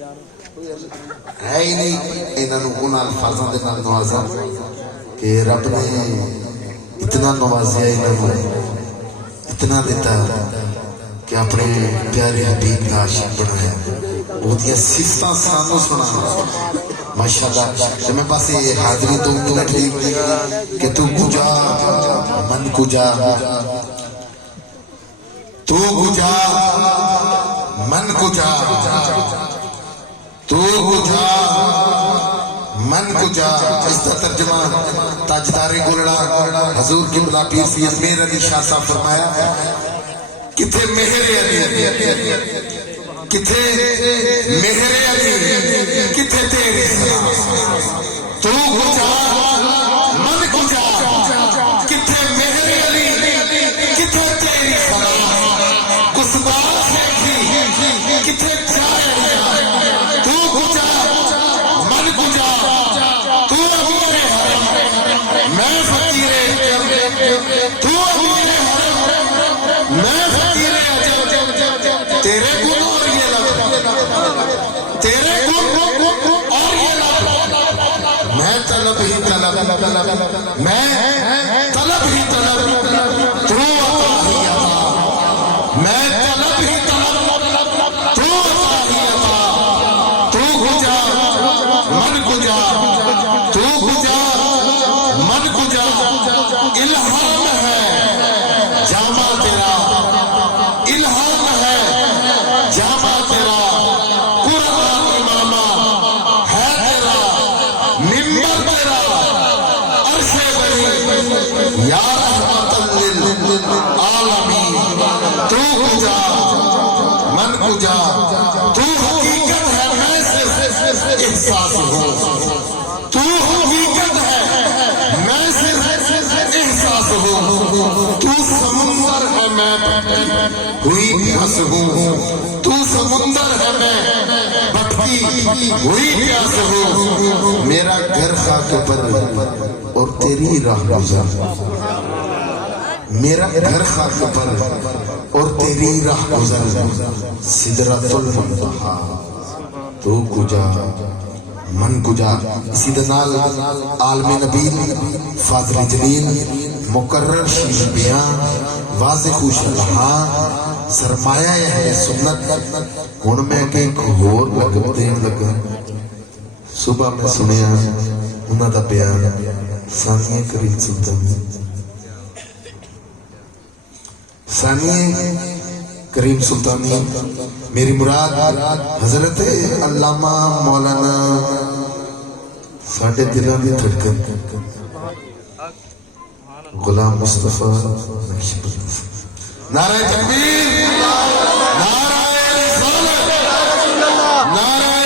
ہے ہی نہیں انہوں ان الفاظوں کے نال نوازا کہ رب نے اتنا نوازیا انہوں اتنا دیتا کہ اپنے پیارے حبیب کا عاشق بنایا وہ دیا صفتاں سانوں سنا ماشاءاللہ تو میں پاس یہ حاضری تو ٹھیک کہ تو گجا من گجا تو گجا من گجا تو گجا من گجا اس کا ترجمہ تاجدار گلڑا حضور قبلہ پیر سید میر علی شاہ صاحب فرمایا کتھے مہر علی کتھے مہر علی کتھے تیری تو گجا من گجا کتھے مہر علی کتھے تیری گستاخ ہے کتھے چائے تو گجا من گجا تو امیر حرم میں فقیر تو امیر حرم میں فقیر تیرے گن اور یہ لب تیرے گن اور یہ لب میں طلب ہی طلب میں طلب ہی طلب تو عطا ہی عطا میں طلب ہی طلب تو عطا ہی عطا تو گجا من گجا تو گجا من گجا الہام ہے جامع تیرا الہام ہے جامع تیرا قرآن امامہ ہے تیرا ممبر تیرا عرش بری یا رحمت للعالمین تو گجا من گجا تو حقیقت ہے میں صرف احساس ہوں تو حقیقت ہے میں صرف احساس ہوں تو سمندر ہے میں ہوئی پیاس ہوں تو سمندر ہے میں بھٹکی ہوئی پیاس ہوں میرا گھر خاک پر اور تیری راہ گزر میرا گھر خاک پر اور تیری راہ گزر سدرۃ المنتہا تو گجا من گجا اسی دنال عالم نبیل فاضل جلیل مقرر شیش بیان واضح خوش رہا سرمایہ ہے سنت ہون میں کہ ایک اور لگم دین لگا صبح میں سنیا انہاں دا بیان ثانیہ کریم سلطان ثانیہ کریم سلطانی میری مراد حضرت علامہ مولانا ساڑھے دلوں میں دھڑکن غلام مصطفیٰ نعرہ تکبیر نعرہ رسالت نعرہ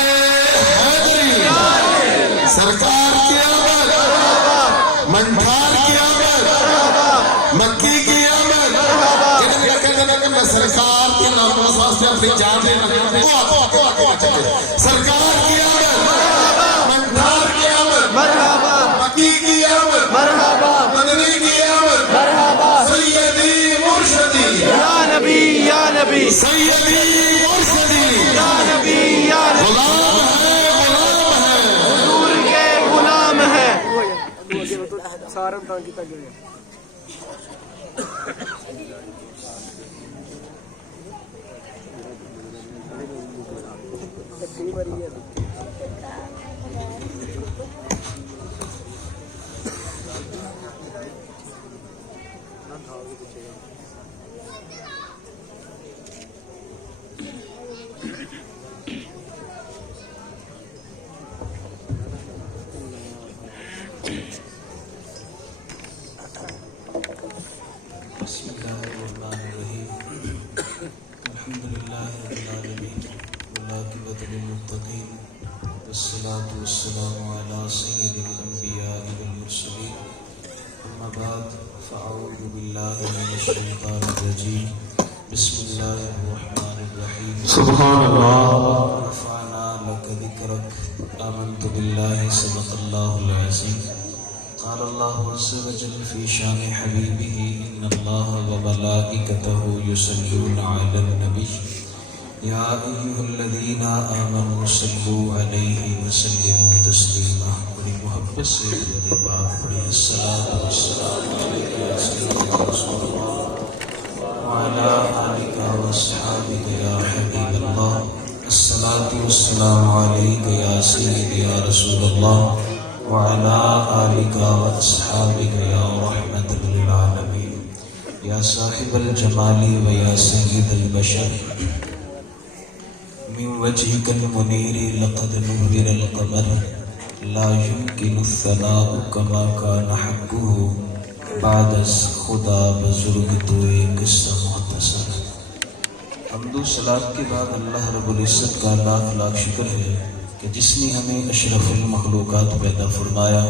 حیدری سرکار کی آمد منٹھار کی آمد مکی کی آمد سرکار کے نام واسطے سے اپنی جان دینا سرکار کی آمد منٹھار کی آمد مرحبا مکی کی آمد مرحبا مدنی کی آمد مرحبا سیدی مرشدی یا نبی سیدی مرشدی یا نبی غلام ہے حضور کے غلام ہے سارا بتاؤ کیتا گیا بسم اللہ الرحمن الرحیم الحمد للہ رب العالمین والعاقبۃ للمتقین والصلاة والسلام علی سید الانبیاء والمرسلین اما بعد فاعوذ باللہ من الشیطان الرجیم بسم اللہ الرحمن الرحیم سبحان اللہ رفعنا لک ذکرک آمنت باللہ صدق اللہ العظیم قال الله عز وجل في شان حبيبه إن الله وملائكته يصلون على النبي یا ایھا الذین آمنوا صلوا علیہ وسلموا تسلیما. بڑی محبت سے درود پاک پڑھیں. الصلاۃ والسلام علیک یا سیدنا رسول اللہ وعلی آلک واصحابک یا حبیب اللہ. الصلاۃ والسلام علیک یا سیدی یا رسول اللہ وعلی آلک واصحابک یا رحمۃ للعالمین. یا صاحب الجمال و یا سید البشر من وجهك المنير لقد نور القمر لا يمكن الثناء كما كان حقه بعد از خدا بزرگ تو ایک قصہ مختصر. حمد و صلات کے بعد اللہ رب العزت کا لاکھ لاکھ شکر ہے کہ جس نے ہمیں اشرف المخلوقات پیدا فرمایا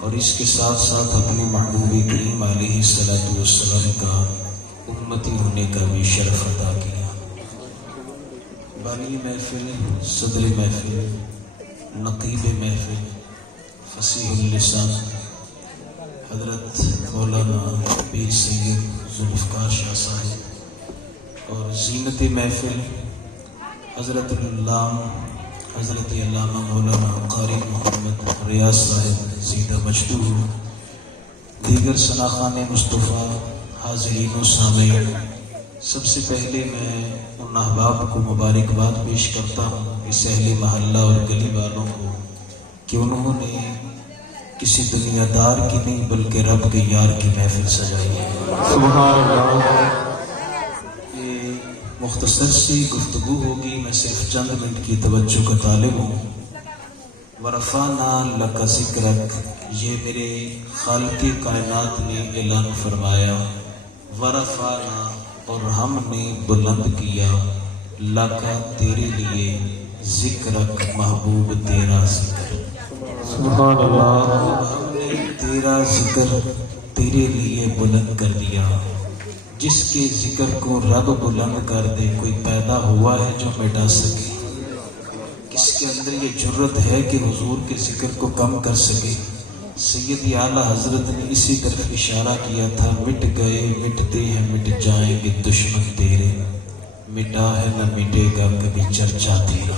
اور اس کے ساتھ ساتھ اپنے محبوب کریم علیہ السلام کا امتی ہونے کا بھی شرف عطا کیا. بانی محفل، صدر محفل، نقیب محفل، فصیح اللسان حضرت مولانا پیر سید ذوالفقار شاہ صاحب اور زینت محفل حضرت علامہ مولانا قاری محمد ریاض صاحب زیدہ مجدور، دیگر ثناخان مصطفیٰ، حاضرین و سامعین، سب سے پہلے میں ان احباب کو مبارکباد پیش کرتا ہوں اس اہل محلہ اور گلی والوں کو کہ انہوں نے کسی دنیا دار کی نہیں بلکہ رب کے یار کی محفل سجائی ہے. سبحان اللہ. یہ مختصر سی گفتگو ہوگی، میں صرف چند منٹ کی توجہ کا طالب ہوں. ورفعنا لک ذکرک، یہ میرے خالق کائنات نے اعلان فرمایا. ورفعنا، اور ہم نے بلند کیا، لکا تیرے لیے، ذکرک محبوب تیرا ذکر. سبحان اللہ. ہم نے تیرا ذکر تیرے لیے بلند کر دیا. جس کے ذکر کو رب بلند کر دے کوئی پیدا ہوا ہے جو مٹا سکے؟ کس کے اندر یہ جرت ہے کہ حضور کے ذکر کو کم کر سکے؟ سیدی اعلیٰ حضرت نے اسی طرف اشارہ کیا تھا، مٹ گئے مٹتے ہیں مٹ جائیں گے دشمن تیرے، مٹا ہے نہ مٹے گا کبھی چرچا تیرا.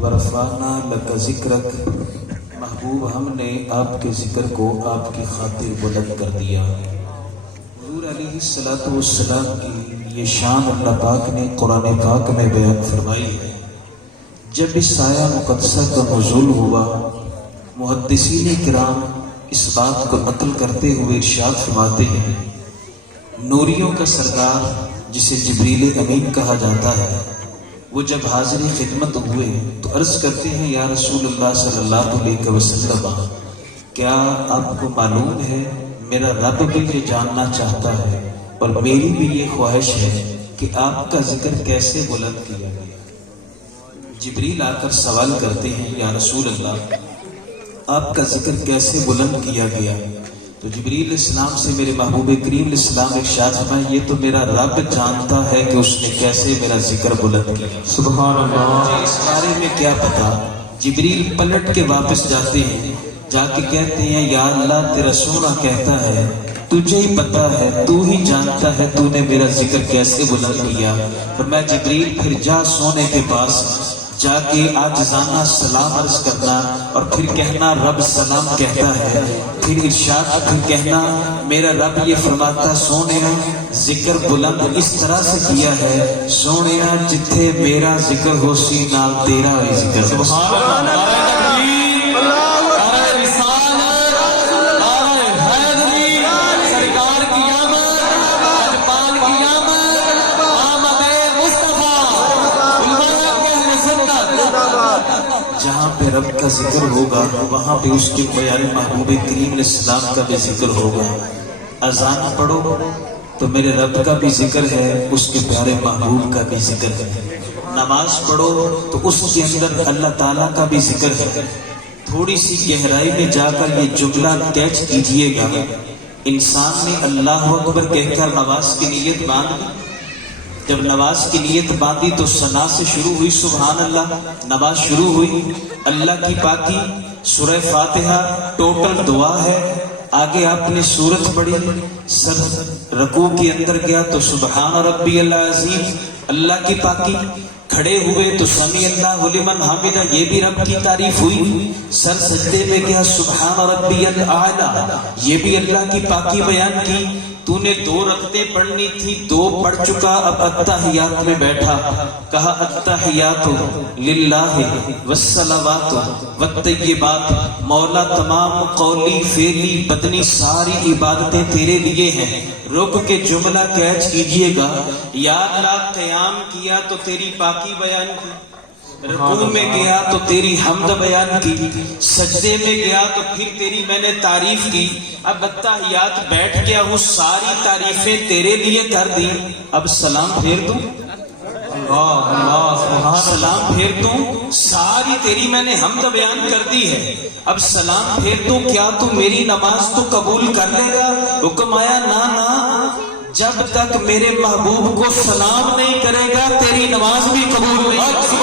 ورفعنا لک ذکرک، محبوب ہم نے آپ کے ذکر کو آپ کی خاطر بلند کر دیا. حضور علیہ السلام کی یہ شان اللہ پاک نے قرآن پاک میں بیان فرمائی ہے. جب اس سایہ مقدسہ کا نزول ہوا، محدثین کرام اس بات کو نقل کرتے ہوئے ارشاد فرماتے ہیں، نوریوں کا سردار جسے جبریل امین کہا جاتا ہے، وہ جب حاضر خدمت ہوئے تو عرض کرتے ہیں، یا رسول اللہ صلی اللہ علیہ وسلم، کیا آپ کو معلوم ہے میرا رب بھی یہ جاننا چاہتا ہے اور میری بھی یہ خواہش ہے کہ آپ کا ذکر کیسے بلند کیا گیا. جبریل آ کر سوال کرتے ہیں، یا رسول اللہ آپ کا ذکر کیسے بلند کیا گیا؟ تو جبریل اسلام سے میرے محبوب کریم اسلام ارشاد فرمائے، یہ تو میرا رب جانتا ہے کہ اس نے کیسے میرا ذکر بلند کیا. سبحان اللہ. مجھے اس بارے میں کیا پتا. جبریل پلٹ کے واپس جاتے ہیں، جا کے کہتے ہیں، یا اللہ تیرا سونا کہتا ہے تجھے ہی پتا ہے، تو ہی جانتا ہے تو نے میرا ذکر کیسے بلند کیا. فرمایا جبریل پھر جا سونے کے پاس جا کے عاجزانہ سلام عرض کرنا اور پھر کہنا رب سلام کہتا ہے. پھر ارشاد پھر کہنا میرا رب یہ فرماتا، سونے ذکر بلند اس طرح سے کیا ہے، سونے جتھے میرا ذکر ہو سی نال تیرا بھی ذکر. سبحان اللہ. جہاں پہ رب کا ذکر ہوگا وہاں پہ اس کے پیارے محبوب کریم علیہ السلام کا بھی ذکر ہوگا. اذان پڑھو تو میرے رب کا بھی ذکر ہے، اس کے پیارے محبوب کا بھی ذکر ہے. نماز پڑھو تو اس کے اندر اللہ تعالیٰ کا بھی ذکر ہے. تھوڑی سی گہرائی میں جا کر یہ جملہ کیچ کیجئے گا، انسان نے اللہ اکبر کہہ کر نماز کی نیت باندھ لی. جب نماز کی نیت باندھی تو ثنا سے شروع ہوئی سبحان اللہ. نماز شروع ہوئی اللہ کی پاکی. سورہ فاتحہ ٹوٹل دعا ہے. آگے آپ نے سورت پڑھی. سر رکوع کے اندر گیا تو سبحان ربی العظیم اللہ کی پاکی. کھڑے ہوئے تو سمی اللہ لمن حمدہ یہ بھی رب کی تعریف ہوئی. سر سجدے میں گیا سبحان ربی الاعلی یہ بھی اللہ کی پاکی بیان کی. تو نے 2 رکعتیں پڑھنی تھی 2 پڑھ چکا. اب التحیات میں بیٹھا. کہا التحیات للہ والصلوات والطیبات. مولا تمام قولی فعلی بدنی ساری عبادتیں تیرے لیے ہیں. رک کے جملہ کیچ کیجئے گا. یا اللہ قیام کیا تو تیری پاکی بیان کی. رکوع میں گیا تو تیری حمد بیان کی. سجدے میں گیا تو پھر تیری میں نے تعریف کی. اب التحیات بیٹھ گیا ہوں ساری تعریفیں تیرے لیے کر دی. اب سلام پھیر دوں. سلام پھیر دوں ساری تیری میں نے حمد بیان کر دی ہے. اب سلام پھیر دوں کیا تو میری نماز تو قبول کر لے گا؟ حکم آیا نا جب تک میرے محبوب کو سلام نہیں کرے گا تیری نماز بھی قبول نہیں.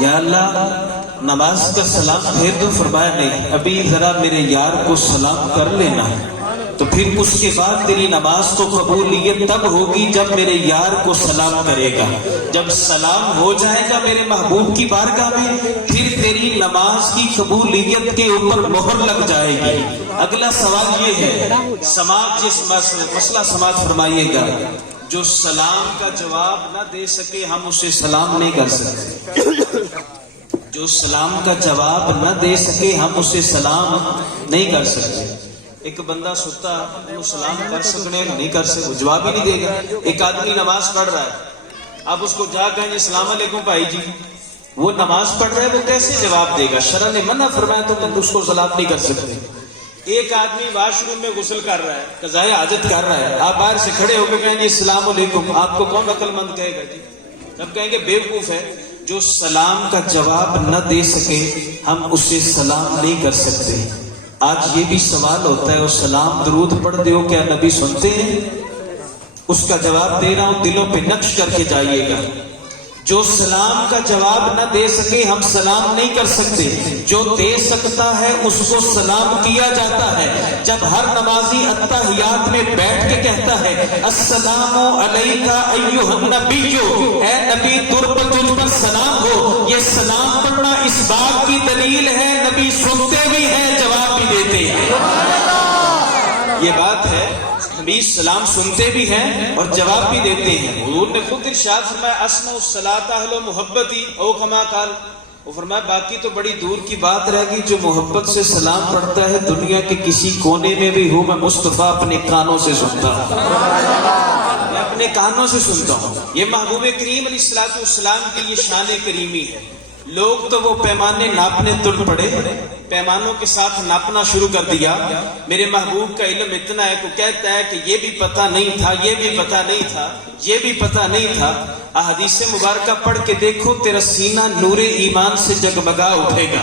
یا اللہ نماز کا سلام پھیر دوں. فرمایا نہیں ابھی ذرا میرے یار کو سلام کر لینا ہے. تو پھر اس کے بعد تیری نماز تو قبولیت تب ہوگی جب میرے یار کو سلام کرے گا. جب سلام ہو جائے گا میرے محبوب کی بارگاہ میں پھر تیری نماز کی قبولیت کے اوپر مہر لگ جائے گی. اگلا سوال یہ ہے سماعت مسئلہ سماعت فرمائیے گا. جو سلام کا جواب نہ دے سکے ہم اسے سلام نہیں کر سکتے. جو سلام کا جواب نہ دے سکے ہم اسے سلام نہیں کر سکتے. ایک بندہ ستا وہ سلام کر سکنے نہیں کر سکتے وہ جواب ہی نہیں دے گا. ایک آدمی نماز پڑھ رہا ہے اب اس کو جا کہیں السلام علیکم بھائی جی. وہ نماز پڑھ رہا ہے وہ کیسے جواب دے گا؟ شرع نے منع فرمایا تو اس کو سلام نہیں کر سکتے. ایک آدمی واش روم میں غسل کر رہا ہے قضائے حاجت کر رہا ہے. آپ باہر سے کھڑے ہو کے کہیں گے السلام علیکم. آپ کو کون عقل مند کہے گا جی؟ جب کہیں گے بیوقوف ہے. جو سلام کا جواب نہ دے سکے ہم اسے سلام نہیں کر سکتے. آج یہ بھی سوال ہوتا ہے وہ سلام درود پڑھ دیو کیا نبی سنتے ہیں؟ اس کا جواب دے رہا ہوں دلوں پہ نقش کر کے جائیے گا. جو سلام کا جواب نہ دے سکے ہم سلام نہیں کر سکتے. جو دے سکتا ہے اس کو سلام کیا جاتا ہے. جب ہر نمازی التحیات میں بیٹھ کے کہتا ہے السلام علیکہ ایھا النبی اے نبی تجھ پر سلام ہو. یہ سلام پڑھنا اس بات کی دلیل ہے نبی سنتے بھی ہیں جواب بھی دیتے ہیں. یہ بات ہے نبی سلام سنتے بھی ہیں اور جواب بھی دیتے ہیں. حضور نے خود ارشاد فرمایا اسمع الصلاۃ اہل محبتی او کما قال. وہ فرمایا باقی تو بڑی دور کی بات رہ گئی جو محبت سے سلام پڑھتا ہے دنیا کے کسی کونے میں بھی ہوں میں مصطفیٰ اپنے کانوں سے سنتا ہوں. میں اپنے کانوں سے سنتا ہوں. یہ محبوب کریم علیہ الصلوۃ والسلام کی یہ شان کریمی ہے. لوگ تو وہ پیمانے ناپنے تل پڑے پیمانوں کے ساتھ ناپنا شروع کر دیا. میرے محبوب کا علم اتنا ہے کہ کہتا ہے کہ یہ بھی پتہ نہیں تھا یہ بھی پتہ نہیں تھا یہ بھی پتہ نہیں تھا. احادیث مبارکہ پڑھ کے دیکھو تیرا سینہ نور ایمان سے جگمگا اٹھے گا.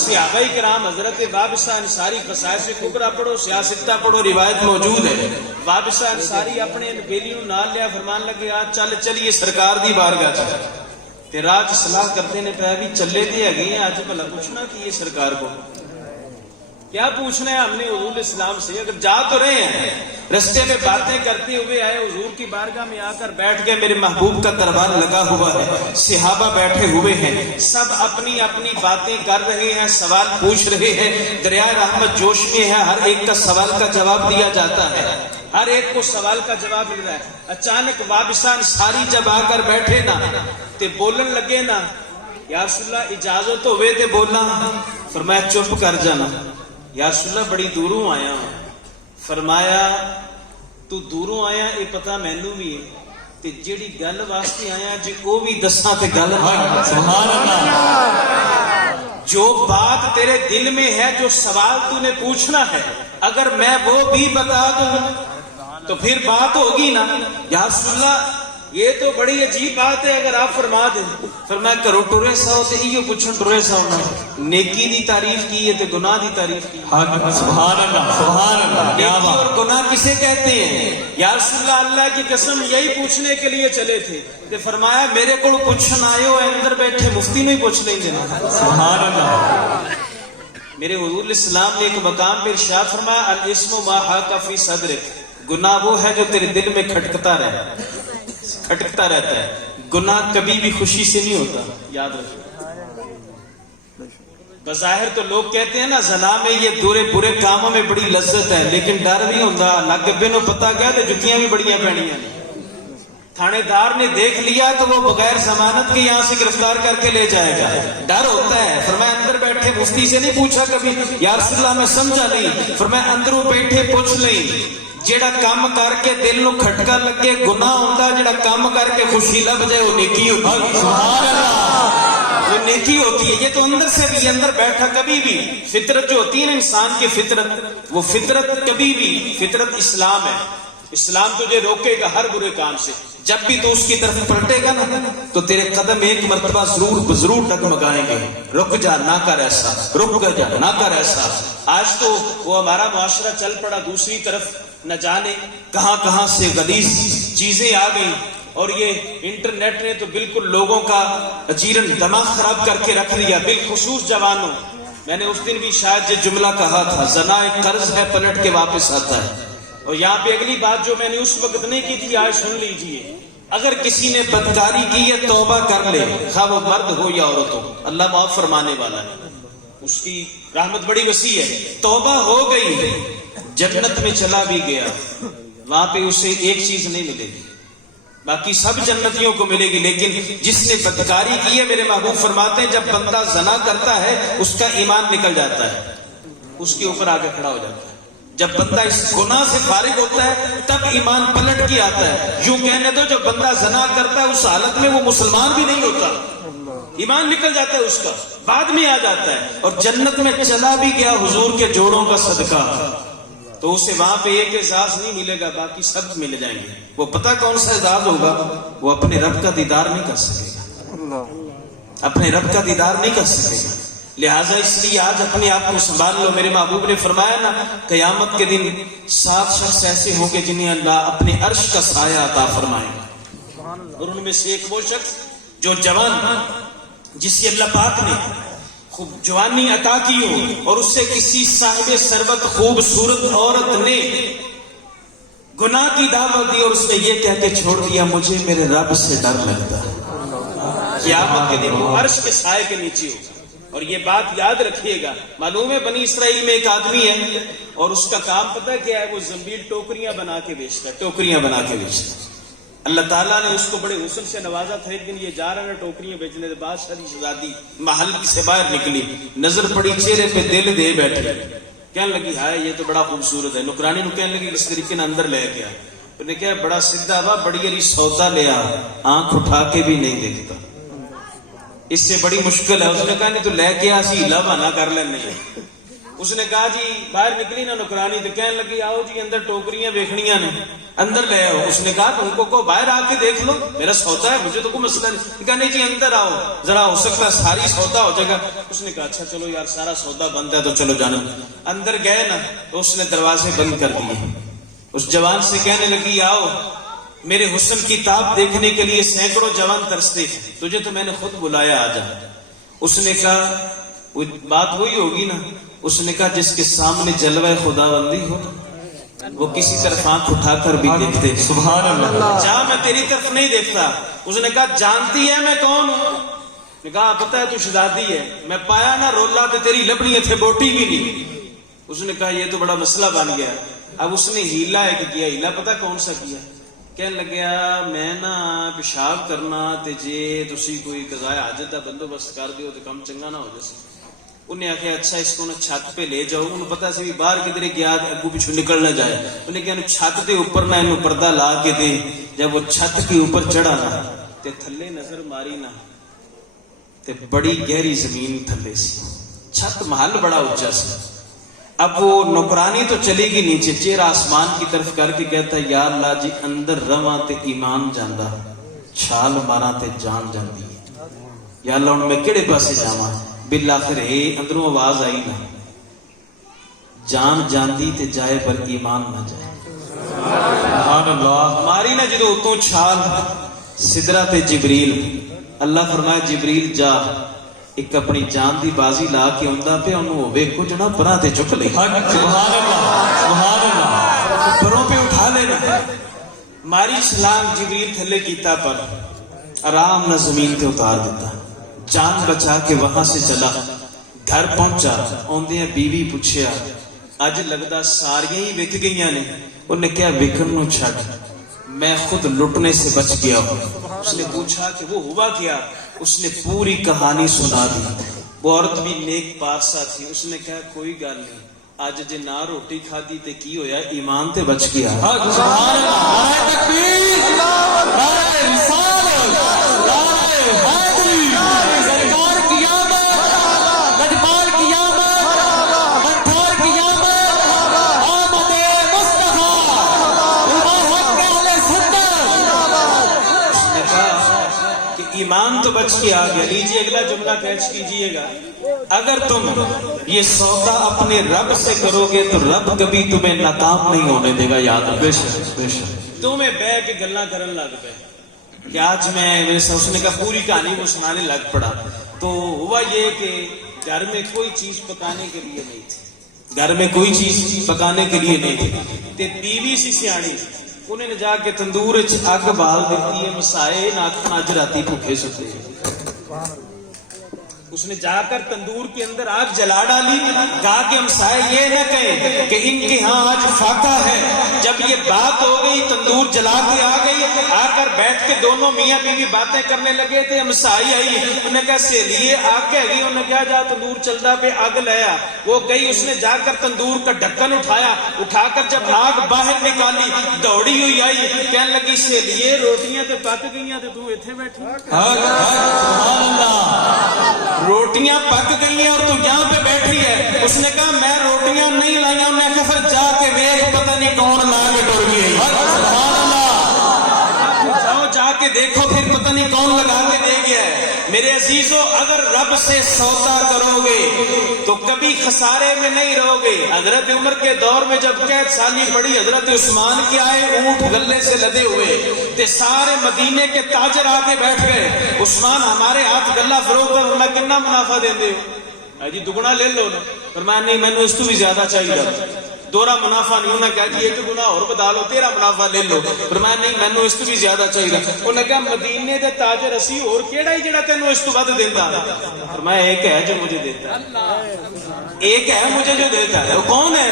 صحابہ کرام حضرت وابصہ انصاری قصائص کبریٰ پڑھو سیاستہ پڑھو روایت موجود ہے. وابصہ انصاری اپنے بیلیوں نال لیا فرمان لگے آج چل چلیے سرکار دی بارگاہ چ. تے راج صلاح کرتے نے پہ بھی چلے دے گئے ہیں آج بھلا پوچھنا کہ یہ سرکار کو کیا پوچھنا ہے ہم نے حضور اسلام سے. اگر جا تو رہے ہیں رستے میں باتیں کرتے ہوئے آئے حضور کی بارگاہ میں آ کر بیٹھ گئے. میرے محبوب کا دربار لگا ہوا ہے صحابہ بیٹھے ہوئے ہیں سب اپنی اپنی باتیں کر رہے ہیں سوال پوچھ رہے ہیں. دریائے رحمت جوش میں ہے ہر ایک کا سوال کا جواب دیا جاتا ہے. ہر ایک کو سوال کا جواب مل رہا ہے. اچانک وابصہ انصاری جب آ کر بیٹھے نا تے بولن لگے نا یا رسول اللہ اجازت ہوئے تے بولنا. فرمایا چپ کر جانا یا رسول اللہ بڑی دوروں آیا ہوں. فرمایا تو دوروں آیا یہ پتہ مینوں بھی ہے تے جیڑی گل واسطے آیا جے وہ بھی دساں تے گل سبحان اللہ. جو بات تیرے دل میں ہے جو سوال تو نے پوچھنا ہے اگر میں وہ بھی بتا دوں تو پھر بات ہوگی نا. یا رسول اللہ یہ تو بڑی عجیب بات ہے اگر آپ فرما دیں. فرمایا کرو ٹرے ساؤ تے ایو پوچھن ٹرے ساؤ نا نیکی دی تعریف کی ہے تے گناہ دی تعریف کی. سبحان اللہ سبحان اللہ. کیا نیکی بات. اور گناہ کسے کہتے ہیں؟ یا رسول اللہ اللہ کی قسم یہی پوچھنے کے لیے چلے تھے تے فرمایا میرے کو پوچھن آئے ہو اندر بیٹھے مفتی نہیں پوچھ لیں گے نا. سبحان اللہ. میرے حضور علیہ السلام نے ایک مقام پہ ارشاد فرمایا الاسم ما حاک فی صدرک. گناہ وہ ہے جو تیرے دل میں کھٹکتا رہتا ہے. گناہ کبھی بھی خوشی سے نہیں ہوتا یاد رکھو. بظاہر تو لوگ کہتے ہیں نا زنا میں یہ برے کاموں میں بڑی لذت ہے لیکن ڈر بھی ہوتا اللہ گبے نو پتا گیا تو جتیاں بھی بڑیاں پینیاں. تھانے دار نے دیکھ لیا تو وہ بغیر ضمانت کے یہاں سے گرفتار کر کے لے جائے گا. ڈر ہوتا ہے. فرمایا اندر بیٹھے مفتی سے نہیں پوچھا کبھی یا رسول اللہ میں سمجھا نہیں. فرمایا اندروں بیٹھے پوچھ لیں. جیڑا کام کر کے دل نو کھٹکا لگے گناہ ہوتا, جیڑا کام کر کے خوشی لگ جائے وہ نیکی ہوتی ہے. سبحان اللہ. وہ نیکی ہوتی ہے. یہ تو اندر سے بھی اندر بیٹھا کبھی بھی فطرت جو ہوتی ہے نا انسان کی فطرت وہ فطرت کبھی بھی فطرت اسلام ہے. اسلام تجھے روکے گا ہر برے کام سے. جب بھی تو اس کی طرف پلٹے گا نا تو تیرے قدم ایک مرتبہ ضرور ڈگمگائیں گے. رک جا نہ کر ایسا, رک جا نہ کر ایسا. آج تو وہ ہمارا معاشرہ چل پڑا دوسری طرف, نہ جانے کہاں سے غلیظ چیزیں آ گئی اور یہ انٹرنیٹ نے تو بالکل لوگوں کا اجیرن دماغ خراب کر کے رکھ دیا, بالخصوص جوانوں. میں نے اس دن بھی شاید یہ جملہ کہا تھا زنا ایک قرض ہے پلٹ کے واپس آتا ہے. اور یہاں پہ اگلی بات جو میں نے اس وقت نہیں کی تھی آج سن لیجئے. اگر کسی نے بدکاری کی ہے توبہ کر لے, خواہ وہ مرد ہو یا عورت ہو, اللہ معاف فرمانے والا ہے, اس کی رحمت بڑی وسیع ہے. توبہ ہو گئی جنت میں چلا بھی گیا, وہاں پہ اسے ایک چیز نہیں ملے گی, باقی سب جنتیوں کو ملے گی. لیکن جس نے بدکاری کی ہے میرے محبوب فرماتے ہیں جب بندہ زنا کرتا ہے اس کا ایمان نکل جاتا ہے, اس کے اوپر آ کے کھڑا ہو جاتا ہے. جب بندہ اس گناہ سے فارغ ہوتا ہے تب ایمان پلٹ کے آتا ہے. یوں کہنے دو جب بندہ زنا کرتا ہے اس حالت میں وہ مسلمان بھی نہیں ہوتا, ایمان نکل جاتا ہے اس کا, بعد میں آ جاتا ہے. اور جنت میں چلا بھی گیا حضور کے جوڑوں کا صدقہ تو اسے وہاں پہ ایک اعزاز نہیں ملے گا, باقی سب مل جائیں گے. وہ پتہ کون سا اعزاز ہوگا؟ وہ اپنے رب کا دیدار نہیں کر سکے گا, اپنے رب کا دیدار نہیں کر سکے گا. لہٰذا اس لیے آج اپنے آپ کو سنبھال لو. میرے محبوب نے فرمایا نا قیامت کے دن 7 شخص ایسے ہوں گے جنہیں اللہ اپنے عرش کا سایہ عطا فرمائے گا, اور ان میں سے ایک وہ شخص جو جوان جسے اللہ پاک نے خوب جوانی عطا کی ہو اور اس سے کسی صاحب ثروت خوبصورت عورت نے گناہ کی دعوت دی اور اس نے یہ کہہ کے چھوڑ دیا مجھے میرے رب سے ڈر لگتا ہے. قیامت کے دن وہ عرش کے سائے کے نیچے ہوگا. اور یہ بات یاد رکھیے گا, معلوم ہے بنی اسرائیل میں ایک آدمی ہے اور اس کا کام پتہ کیا ہے, وہ زنبیل ٹوکریاں بنا کے بیچتا ہے, ٹوکریاں بنا کے بیچتا ہے. اللہ تعالیٰ نے اس کو بڑے حسن سے نوازا تھا. ایک دن یہ جا رہا ہے ٹوکریاں بیچنے, بادشاہ کی شہزادی محل سے باہر نکلی, نظر پڑی چہرے پہ دل دے بیٹھے, کہنے لگی ہائے یہ تو بڑا خوبصورت ہے. نکرانی نو کہنے لگی کس طریقے نے اندر لے گیا, انہوں نے کہا بڑا سیدھا وا بڑی علی سودا لیا, آنکھ اٹھا کے بھی نہیں دیکھتا, اس سے بڑی مشکل ہے. اس نے کہا نہیں تو لے کے آسی ہلا بہانا کر لینے. اس نے کہا جی باہر نکلی نا نکرانی تو کہنے لگی آؤ جی اندر ٹوکریاں بیچنیاں نے, اندر لے آؤ. اس نے کہا تم کو باہر آ کے دیکھ لو, میرا سودا ہے, مجھے تو کوئی مسئلہ نہیں. کہا نہیں جی اندر آؤ ذرا, ہو سکتا ہے ساری سودا ہو جائے گا. اس نے کہا اچھا چلو یار سارا سودا بند ہے تو چلو جانا. اندر گئے نا تو اس نے دروازے بند کر دیے. اس جوان سے کہنے لگی آؤ میرے حسن کی تاب دیکھنے کے لیے سینکڑوں جوان ترستے تھے, تجھے تو میں نے خود بلایا, آ جا. اس نے کہا وہ بات وہی ہوگی نا. اس نے کہا جس کے سامنے جلوہ خدا بندی ہو وہ کسی طرف آنکھ اٹھا کر بھی دیکھتے. سبحان اللہ. جہاں میں تیری طرف نہیں دیکھتا. اس نے کہا جانتی ہے میں کون ہوں؟ نے کہا پتا ہے تو شہزادی ہے. میں پایا نا رولا تو تیری لبڑیاں تھے بوٹی بھی نہیں. اس نے کہا یہ تو بڑا مسئلہ بن گیا. اب اس نے ہیلا ایک کیا. ہیلا پتا کون سا کیا؟ کہنے لگیا میں نا پیشاب کرنا تے جے تسی کوئی قضاء حاجت دا بندوبست کر دیو تے کم چنگا نہ ہو جائے. انہیں آخیا اچھا اس کو نا چھت پہ لے جاؤ. انہوں پتا سی بھی باہر کدھر گیا اگو پیچھو نکل نہ جائے. انہیں کہا چھت کے اوپر نہ انہوں پردہ لا کے دے. جب وہ چھت کے اوپر چڑھا نا تے تھلے نظر ماری نا تے بڑی گہری زمین تھلے سی. چھت محل بڑا اونچا سی. اب وہ نوکرانی تو چلے گی نیچے, چہرہ آسمان کی طرف کر کے کہتا ہے یا اللہ جی اندر رواں تے ایمان جاندا, چھال مارا تے جان جاندی. یا اللہ ہن میں کہڑے پاسے جاواں؟ بالآخر اے اندروں آواز آئی نا جان جاندی تے جائے پر ایمان نہ جائے. سبحان اللہ. ماری نا جدو اتوں چھال سدرا تے جبریل. اللہ فرمایا جبریل جا ایک اپنی جان دی بازی لا کے آندا پیا انہوں ہوے کچھ نہ پراں تے چک لے. سبحان اللہ سبحان اللہ. پروں پہ اٹھا لینا. ماری چھلانگ جبریل تھلے کیتا پر آرام نہ زمین تے اتار دیتا. جان بچا کے وہاں سے چلا, گھر پہنچا. آندے بیوی پوچھیا اج لگدا ساریاں ہی وک گئیاں نے. انہیں کہا وکن نو چھڈ میں خود لٹنے سے بچ گیا ہوں. اس نے پوچھا کہ وہ ہوا کیا؟ اس نے پوری کہانی سنا دی. وہ عورت بھی نیک پارسا تھی. اس نے کہا کوئی گل نہیں, اج جے نہ روٹی کھادی تے کی ہویا, ایمان تے بچ گیا. سبحان اللہ. نعرہ تکبیر, نعرہ رسالت, نعرہ حیدری, سرکار قیامت, لجپال قیامت, منٹھور قیامت, آمد مصطفیٰ, امام حق اہل سنت. اس نے کہا کہ ایمان تو بچ کے آ گیا. لیجیے اگلا جملہ کیچ کیجیے گا. اگر تم یہ سودا اپنے رب سے کرو گے تو رب کبھی تمہیں ناکام نہیں ہونے دے گا. یاد رکھو. بے شک بے شک. تمہیں بہ کے گلاں کرن لگ پے کہ آج میں میرے سوس نے کہا پوری کہانی وہ سنانے لگ پڑا. تو ہوا یہ کہ گھر میں کوئی چیز پکانے کے لیے نہیں تھی. گھر میں کوئی چیز پکانے کے لیے نہیں تھی. تے بیوی سی سیاڑی انہیں جا کے تندور اگ بال دیتی ہے. مسائے ناکھن اج راتی بھوکے ستے. اس نے جا کر تندور کے اندر آگ جلا ڈالی. کہا کہ ہمسائے یہ نہ کہیں کہ ان کے ہاں آج فاقہ ہے. جب یہ بات ہو گئی تندور جلا کے آ گئی. آ کر بیٹھ کے دونوں میاں بیوی باتیں کرنے لگے تھے. ہمسائی آئی, انہیں کہا سہیلیے آگ کہہ گئی. انہیں کہا جا تندور چلتا پہ آگ لیا. وہ گئی, اس نے جا کر تندور کا ڈھکن اٹھایا. اٹھا کر جب آگ باہر نکالی دوڑی ہوئی آئی. کہنے لگی سہیلیے روٹیاں تو پک گئی تے تو ایتھے بیٹھی. سبحان اللہ. روٹیاں پک گئی ہیں اور تو یہاں پہ بیٹھی ہے. اس نے کہا میں روٹیاں نہیں لائی. انہوں نے کہا پھر جا کے دیکھ پتہ نہیں کون لا کے ٹر گئی. سبحان اللہ. جاؤ جا کے دیکھو پھر پتہ نہیں کون لگا کے دے گیا ہے. میرے عزیزو اگر رب سے سودا کرو گے تو کبھی خسارے میں نہیں رہو گے. حضرت عمر کے دور میں جب قید سالی پڑی, حضرت عثمان کے آئے اونٹ گلے سے لدے ہوئے تے سارے مدینے کے تاجر آ کے بیٹھ گئے. عثمان ہمارے ہاتھ گلا فروغ پر میں کتنا منافع دیں دے ہو جی دگنا لے لو نا. فرمایا نہیں مینوں اس تو بھی زیادہ چاہیے. دورا منافع نہیں. انہیں کہا جی ایک گنا اور بتا لو, تیرا منافع لے لو. فرمایا نہیں مینوں اس تو بھی زیادہ چاہیے. انہیں کہا مدینے دے تاجر اسی اور کیڑا ہی جڑا تینوں اس تو ود دیندا. فرمایا ایک ہے جو مجھے دیتا ہے, ایک ہے مجھے جو دیتا ہے. وہ کون ہے؟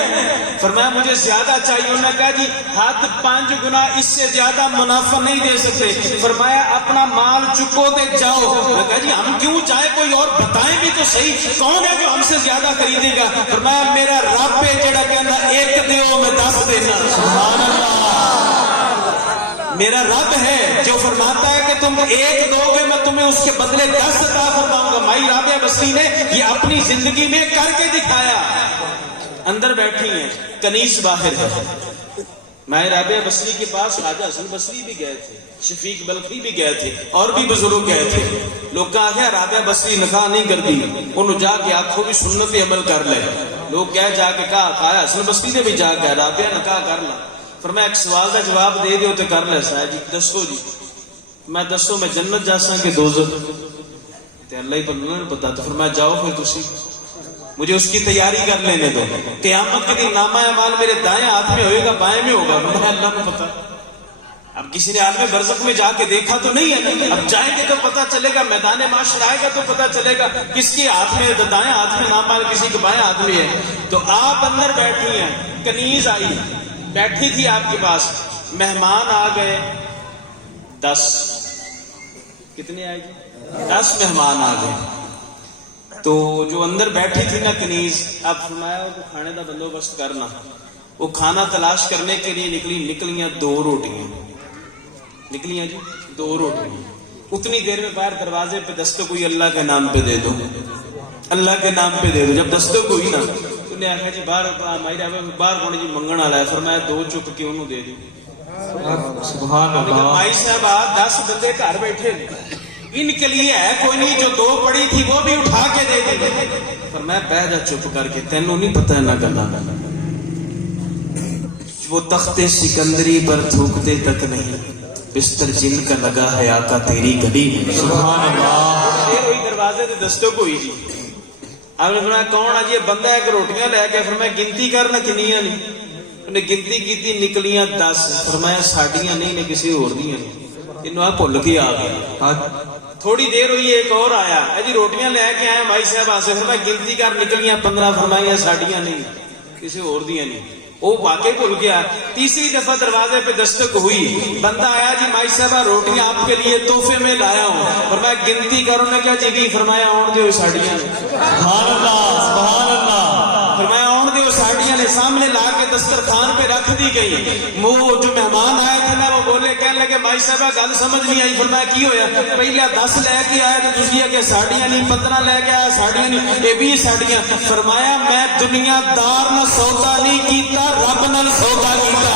فرمایا مجھے زیادہ چاہیے. انہوں نے کہا جی حد 5 گنا, اس سے زیادہ منافع نہیں دے سکتے. فرمایا اپنا مال چکو تے جاؤ. میں کہا جی ہم کیوں جائے, کوئی اور بتائیں بھی تو صحیح کون ہے جو ہم سے زیادہ خریدے گا. فرمایا میرا رب ہے جڑا کہنا ایک دیو میں 10 دینا. سبحان اللہ. میرا رب ہے جو فرماتا ہے کہ تم ایک دو گے میں تمہیں اس کے بدلے 10 عطا فرماؤں گا. مائی رابعہ بصری نے یہ اپنی زندگی میں کر کے دکھایا. اندر بیٹھی ہیں, کنیز باہر ہے. مائی رابعہ بصری کے پاس خواجہ حسن بصری بھی گئے تھے, شفیق بلخی بھی گئے تھے, اور بھی بزرگ گئے تھے. لوگ کہا کہ رابعہ بصری نکاح نہیں کرتی. انہوں جا کے آنکھوں بھی سنت عمل کر لے. لوگ کہہ جا کے کہا خواجہ حسن بصری نے بھی جا کے رابعہ نکاح کر لا. فرمایا ایک سوال کا جواب دے دیو تے کر لے. صاحب جی دسو جی, میں دسو میں جنت جا ساں کہ دوزخ؟ تے اللہ ہی بندہ نے پتا. تو فرمایا جاؤ پھر تسی, مجھے اس کی تیاری کر لینے دو. قیامت کے دن نامہ اعمال میرے دائیں ہاتھ میں ہوئے گا بائیں میں ہوگا. اللہ کو پتا. اب کسی نے عالم برزخ میں جا کے دیکھا تو نہیں ہے, اب جائیں گے تو پتا چلے گا. میدان معاشر آئے گا تو پتا چلے گا کس کے ہاتھ میں دائیں ہاتھ میں نامہ, کسی کے بائیں ہاتھ میں ہے. تو آپ اندر بیٹھی ہیں, کنیز آئی بیٹھی تھی آپ کے پاس. مہمان آ گئے 10. کتنے آئے گی؟ 10 مہمان آ گئے. تو جو اندر بیٹھی تھی نا کنیز، اب فرمایا وہ کھانے کا بندوبست کرنا. وہ کھانا تلاش کرنے کے لیے نکلیاں 2 روٹیاں نکلیاں جی 2 روٹیاں. اتنی دیر میں باہر دروازے پہ دستک ہوئی، اللہ کے نام پہ دے دو، اللہ کے نام پہ دے دو. جب دستک ہوئی نا انہیں آخیا جی باہر باہر کون جی منگن والا ہے. فرمایا 2 چک کے انہوں دے دی. سبحان اللہ. بھائی صاحب 10 بندے گھر بیٹھے ان کے لیے ہے کوئی نہیں، جو 2 پڑی تھی وہ بھی اٹھا کے دے دی. فرمایا بہ جا چپ کر کے، تینوں نہیں پتہ نہ کرنا. وہ تخت سکندری پر تھوکتے تک نہیں، بستر جن کا لگا ہے آقا تیری گلی میں. سبحان اللہ. پھر وہی دروازے تے دستک ہوئی جی. آپ نے فرمایا کون ہے جی؟ بندہ ایک روٹیاں لے کے. فرمایا گنتی کرنا کنیاں نہیں. انہیں گنتی کی، نکلیاں 10. فرمایا ساڈیاں نہیں نے کسی اور دیاں نہیں. انہوں بھول کے آ گیا. تھوڑی دیر ہوئی ایک اور آیا، جی روٹیاں لے کے آئے بھائی صاحب آسے. فرمایا گنتی کر، نکلیاں 15. فرمایا ساڈیاں نہیں کسی اور دیاں نہیں. وہ واقعی بھول گیا. تیسری دفعہ دروازے پہ دستک ہوئی، بندہ آیا جی مائی صاحبہ روٹیاں آپ کے لیے تحفے میں لایا ہوں. فرمایا گنتی کرو نے کیا جی بھی. فرمایا آن دیو ساڑیاں. سبحان اللہ. سبحان اللہ. فرمایا آن دیو ساڑیاں نے سامنے لا کے دسترخوان پہ رکھ دی گئی. وہ جو مہمان آئے تھے نا وہ بولے کہنے لگے مائی صاحبہ گل سمجھ نہیں آئی. فرمایا کی ہویا؟ پہلے 10 لے کے آئے تو تسی کہ ساڑیاں نہیں، 15 لے کے آیا ساڑیاں نہیں، یہ بھی ساڑیاں. فرمایا میں دنیا دار نہ سودا نہیں کیتا، رب نال سودا کیتا.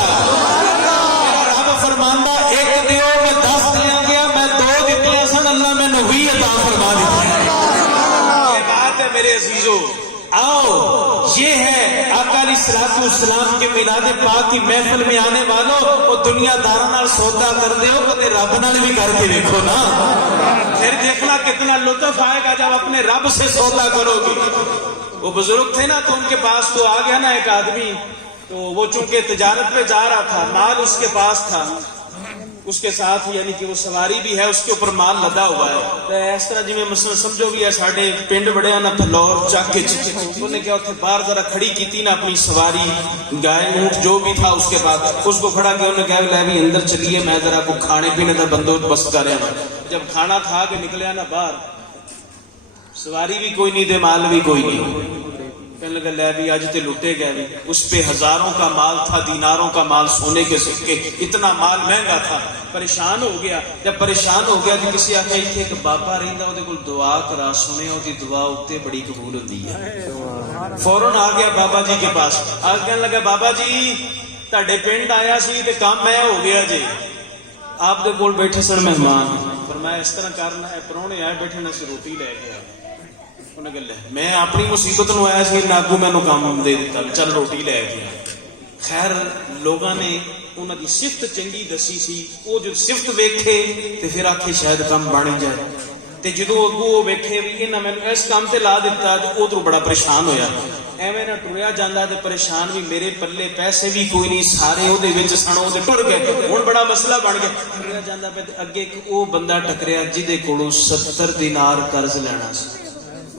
رب فرماندا ایک دیو میں 10 دیاں گیا، میں 2 دتیاں سن، اللہ میں نے 20 عطا فرما دی. یہ بات ہے میرے عزیزو. آؤ یہ ہے آقا علیہ الصلوۃ والسلام کے میلاد پاک کی محفل میں آنے والوں، وہ دنیا داراں نال سودا کر دے ہو تے رب نال بھی کر کے دیکھو نا، پھر دیکھنا کتنا لطف آئے گا جب اپنے رب سے سودا کرو گی. وہ بزرگ تھے نا تو ان کے پاس تو آ گیا نا ایک آدمی، تو وہ چونکہ تجارت پہ جا رہا تھا، مال اس کے پاس تھا، اس کے ساتھ یعنی کہ وہ سواری بھی ہے، اس کے اوپر مال لدا ہوا ہے. تو اس طرح جی میں مثلا سمجھو بھی ہے ساڈے پنڈ بڑے نا پھلور چک انہوں نے کیا اتنے باہر ذرا کھڑی کی تھی نا اپنی سواری، گائے اونٹ جو بھی تھا اس کے بعد اس کو کھڑا کیا. انہوں نے کہا لے بھی اندر چلیے میں ذرا کو کھانے پینے کا بندوبست کر رہا ہوں. جب کھانا کھا کے نکلیا نا باہر، سواری بھی کوئی نہیں دے مال بھی کوئی نہیں. کہنے لگا لے بھی آج تے لٹے گئے بھی. اس پہ ہزاروں کا مال تھا، دیناروں کا مال، سونے کے سکے، اتنا مال مہنگا تھا. پریشان ہو گیا. جب پریشان ہو گیا تو کسی آخیا اتنے ایک بابا رہندا وہ کول دعا کرا، سنے وہ دعا اتنے بڑی قبول ہوتی ہے. فوراً آ گیا بابا جی کے پاس. آ کہنے لگا بابا جی تہاڈے پنڈ آیا سی تے کام میں ہو گیا جی، آپ دے کول بیٹھے سن مہمان. فرمایا اس طرح کرنا ہے، پرونے آئے بیٹھے نہ سی روٹی لے گیا. میں اپنی مصیبت نو آیا سی ناگو میں کام دے دیتا، چل روٹی لے گیا. خیر لوگاں نے انہاں دی صفت چنگی دسی سی. وہ جو صفت ویکھے تے پھر آکھے شاید کام بن جائے. تے جدوں اگوں ویکھے بھی انہاں مینوں اس کام تے لا دتا تے او تو بڑا پریشان ہویا. ایویں نہ ٹریا جاندا تے پریشان بھی، میرے پلے پیسے بھی کوئی نہیں، سارے او دے وچ سنو تے ٹر گئے. ہن بڑا مسئلہ بن گیا. ٹریا جاندا پے تے اگے او بندہ ٹکریا جدے کولوں 70 دینار قرض لینا سی.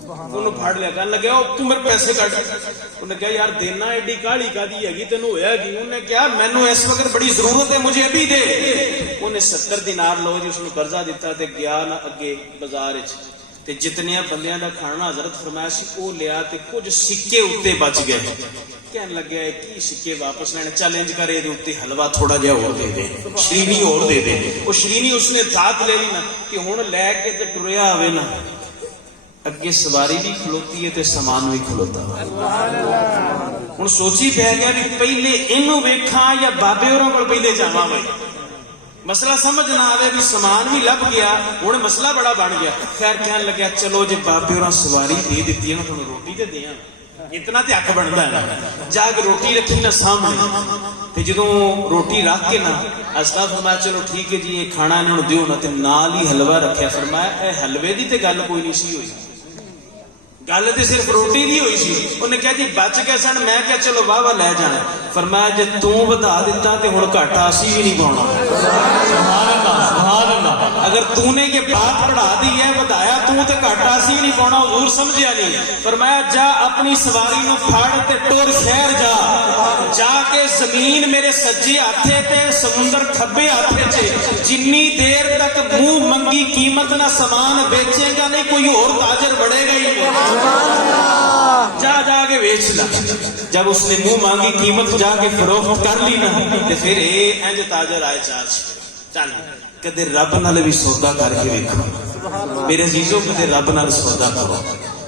انہوں پھاڑ لیا. کہنے لگا تو میرے پیسے کٹ. انہوں نے کہا یار دینا ایڈی کالی کادی ہے گی تینوں ہویا گی. انہوں نے کہا مینوں اس وقت بڑی ضرورت ہے، مجھے ابھی دے. انہیں 70 دینار لو جی اس نے قرضہ دیتا تے گیا نا اگے بازار وچ تے جتنے بندیاں دا کھانا حضرت فرمایا سی او لیا تے کچھ سکے اوتے بچ گئے. کہنے لگا کی سکے واپس لینے، چیلنج کرے دے اوتے حلوا تھوڑا جہا اور دے دے، شرینی اور دے دے. وہ شرینی اس نے ذات لے لی نا کہ ہن لے کے تے ٹریا آوے نا، اگے سواری بھی کھلوتی ہے تے سامان بھی کھلوتا. ہوں سوچی پی گیا بھی پہلے اینو ویکھاں یا بابے ہوراں کول پہلے جاواں. بھائی مسئلہ سمجھ نہ آوے بھی سامان بھی لب گیا، ہوں مسئلہ بڑا بن گیا. خیر کہنے لگا چلو جی بابے ہوراں سواری دے دیتی ہے نا تھوڑی روٹی تے دیاں، اتنا تے حق بنتا ہے نا. جا کے روٹی رکھی نا سامنے تے جدوں روٹی رکھ کے نا استا فرمایا چلو ٹھیک ہے جی یہ کھانا انہاں نوں دیو نا تے نال ہی حلوہ رکھیا. فرمایا اے حلوے دی تے گل کوئی نہیں سی ہوئی، گل تے صرف روٹی دی ہوئی سی. انہیں کہا جی بچ گئے سن. میں کہا چلو واہ واہ لے جانا. فرمایا جے تو ودا دیتا تے ہن گھاٹا اسی بھی نہیں پاؤنا. سبحان اللہ. سبحان اللہ. اگر تو نے یہ بات پڑھا دی ہے بتایا تو تے گھاٹا سی نہیں پاؤنا. حضور سمجھیا نہیں. فرمایا جا اپنی سواری نو پھاڑ تے ٹور شہر جا کے زمین میرے سجے ہاتھے تے سمندر کھبے ہاتھے چے جنی دیر تک منہ منگی قیمت نہ سامان بیچے گا نہیں کوئی اور تاجر بڑھے گا ہی نہیں. جا کے بیچ لا. جب اس نے منہ مانگی قیمت جا کے فروخت کر لی نا تے پھر انج تاجر آئے چاچ چل کدے رب نال بھی سودا کر کے ویکھو میرے عزیزوں. کدے رب نال سودا کرو.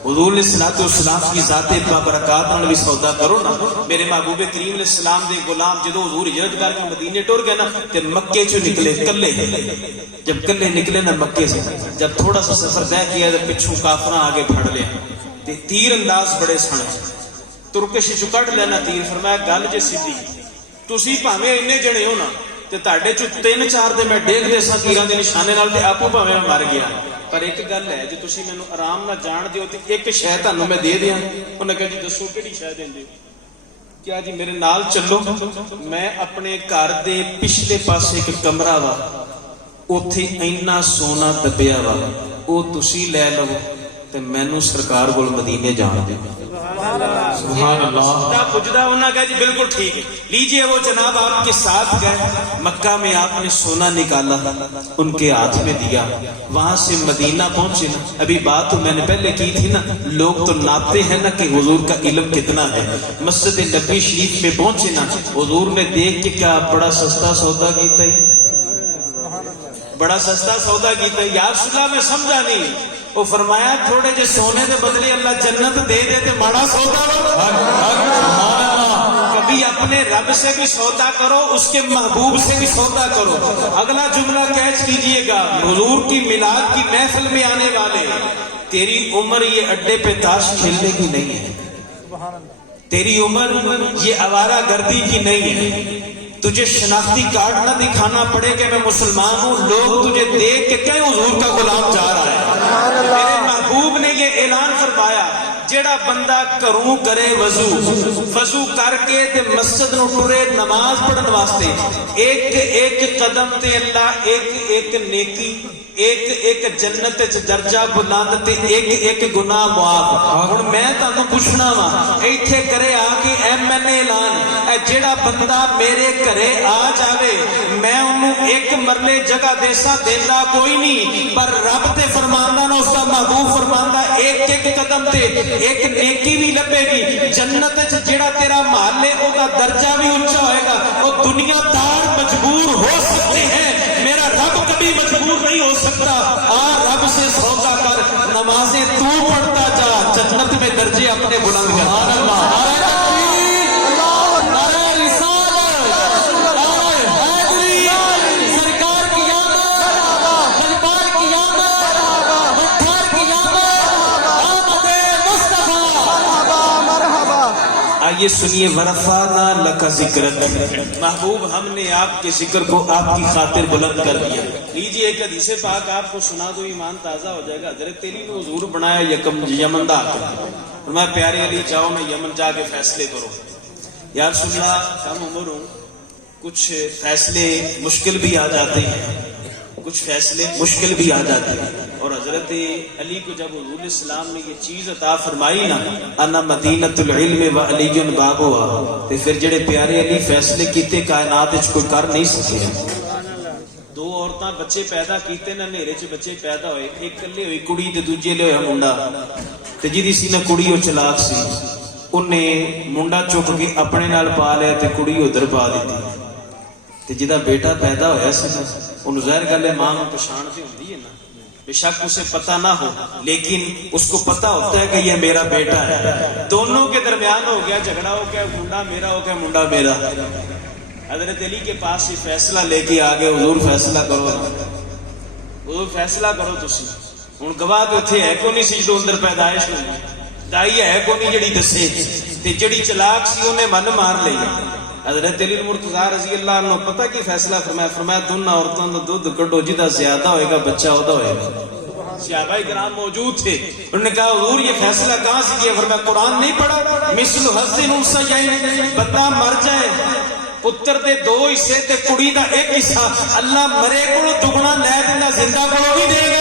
حضور علیہ الصلوۃ والسلام کی ذات برکات نال بھی سودا کرو نا. میرے محبوب کریم علیہ السلام دے غلام جدو حضور ہجرت کر کے مدینے ٹر گئے نا تے مکے چوں نکلے کلے. جب کلے نکلے نا مکے سے جب تھوڑا سا سفر طے کیا تے پچھوں کافراں آگے پھڑ لیا تے تیر انداز بڑے سن ترکش چ کڈ لینا تیر. فرمایا گل جے سیدھی تسی بھاویں اینے جنے ہو نا تے تہاڈے چوں 3-4 دے میں ڈیگ دے ساں تیراں دے نشانے نال تے آپو بھاویں مر گیا. پر ایک گل ہے جے تسی مینوں آرام نال جان دیو تے ایک شے تانوں میں دے دیاں. انہاں کہا جی دسو کیڑی شے دیندے ہو. کیا جی میرے نال چلو میں اپنے گھر دے پچھلے پاسے ایک کمرہ وا اوتھے اینا سونا دبیا وا او تسی لے لو تے مینوں سرکار کول مدینے جان دیو. سبحان اللہ. پوچھتا انہوں نے کہا جی بالکل ٹھیک ہے لیجئے. وہ جناب آپ کے ساتھ گئے مکہ میں. آپ نے سونا نکالا ان کے ہاتھ میں دیا. وہاں سے مدینہ پہنچے نا. ابھی بات تو میں نے پہلے کی تھی نا لوگ تو ناپتے ہیں نا کہ حضور کا علم کتنا ہے. مسجد نبی شریف میں پہنچے نا حضور نے دیکھ کے کیا بڑا سستا سودا کیتا ہے. بڑا سستا سودا کیتا ہے. یا رسول اللہ میں سمجھا نہیں. وہ فرمایا تھوڑے جے سونے دے بدلے اللہ جنت دے دے تے ماڑا سودا کبھی اپنے رب سے بھی سودا کرو اس کے محبوب سے بھی سودا کرو. اگلا جملہ کیچ کیجئے گا. حضور کی میلاد کی محفل میں آنے والے تیری عمر یہ اڈے پہ تاش کھیلنے کی نہیں ہے. تیری عمر یہ آوارہ گردی کی نہیں ہے. تجھے شناختی کارڈ نہ دکھانا پڑے کہ میں مسلمان ہوں. لوگ تجھے دیکھ کے کہیں حضور کا غلام جا رہا ہے. میرے محبوب نے یہ اعلان فرمایا جیڑا بندہ کروں کرے وضو کر کے تے مسجد نو ٹرے نماز پڑھن واسطے ایک ایک قدم تے اللہ ایک ایک نیکی ایک ایک جنت درجہ بلند تے ایک ایک گناہ معاف. ہن میں تانوں پوچھنا وا ایتھے کرے آ کے میں نے اعلان اے جیڑا بندہ میرے گھرے آ جاوے میں انہوں ایک مرلے جگہ دیسا دیندا کوئی نہیں پر رب تے فرماندا نا اس دا محبوب فرماندا ایک ایک قدم تے ایک نیکی بھی لبے گی. جنت وچ جیڑا تیرا محل ہے او دا درجہ بھی اونچا ہوئے گا. او دنیا دار مجبور ہو سکتے ہیں میرا رب کبھی مجبور نہیں ہو سکتا. رب سے سودا کر نمازیں تو پڑھتا جا جنت میں درجے اپنے بلند کر. آئیے سنیے ورفعنا لک ذکرک. محبوب ہم نے آپ کے ذکر کو آپ کی خاطر بلند کر دیا. لیجیے ایک حدیث پاک آپ کو سنا دو ایمان تازہ ہو جائے گا. حضرت علی نے حضور بنایا یمن دا حاکم. میں پیارے علی جاؤ میں یمن جا کے فیصلے کرو. یا رسول اللہ کم عمر ہوں کچھ فیصلے مشکل بھی آ جاتے ہیں کچھ فیصلے مشکل بھی آ جاتے ہیں. اور حضرت علی کو جب حضور علیہ السلام نے یہ چیز عطا فرمائی نا انا مدینۃ العلم و علی بابها تے پھر جڑے پیارے علی فیصلے کیتے کائنات وچ کوئی کر نہیں سکے. دو عورتاں بچے پیدا کیتے نا نیرے چ بچے پیدا ہوئے. ایک کلے ہوئی کڑی تے دوجے لے ہویا منڈا تے جدی سی نا کڑی او چلاک سی انہیں منڈا چک کے اپنے نال پا لیا تے کڑی ادھر پا دیتی. تے جدا بیٹا پیدا ہویا سی نا انہوں ظاہر گل ہے ماں کو پہچان تے ہوندی ہے نا بے شک اسے پتہ نہ ہو لیکن اس کو پتہ ہوتا ہے کہ یہ میرا بیٹا ہے. دونوں کے درمیان ہو گیا جھگڑا ہو گیا منڈا میرا ہو گیا منڈا میرا. حضرت علی کے پاس یہ فیصلہ لے کے آگے حضور فیصلہ کرو حضور فیصلہ کرو تسی. ہن گواہ تے اوتھے ہے کو نہیں سی جو اندر پیدائش ہوئی دائی ہے کو نہیں جڑی دسے تے جڑی چلاک سی اونے من مار لئی. حضرت علی مرتضی رضی اللہ عنہ پتہ کی فیصلہ فرمایا دونوں عورتوں کا دودھ کڈو جدا زیادہ ہوئے گا بچہ ہوتا ہوئے گا. صحابہ کرام موجود تھے انہوں نے کہا حضور یہ فیصلہ کہاں سے کیا؟ فرمایا قرآن نہیں پڑھا مثل حظ الانثیین بندہ مر جائے ਪੁੱਤਰ ਦੇ 2 ਹਿੱਸੇ ਤੇ ਕੁੜੀ ਦਾ 1 ਹਿੱਸਾ ਅੱਲਾ ਮਰੇ ਕੋਲੋਂ ਦੁਗਣਾ ਲੈ ਦਿੰਦਾ, ਜ਼ਿੰਦਾ ਕੋਲੋਂ ਵੀ ਦੇਗਾ।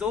2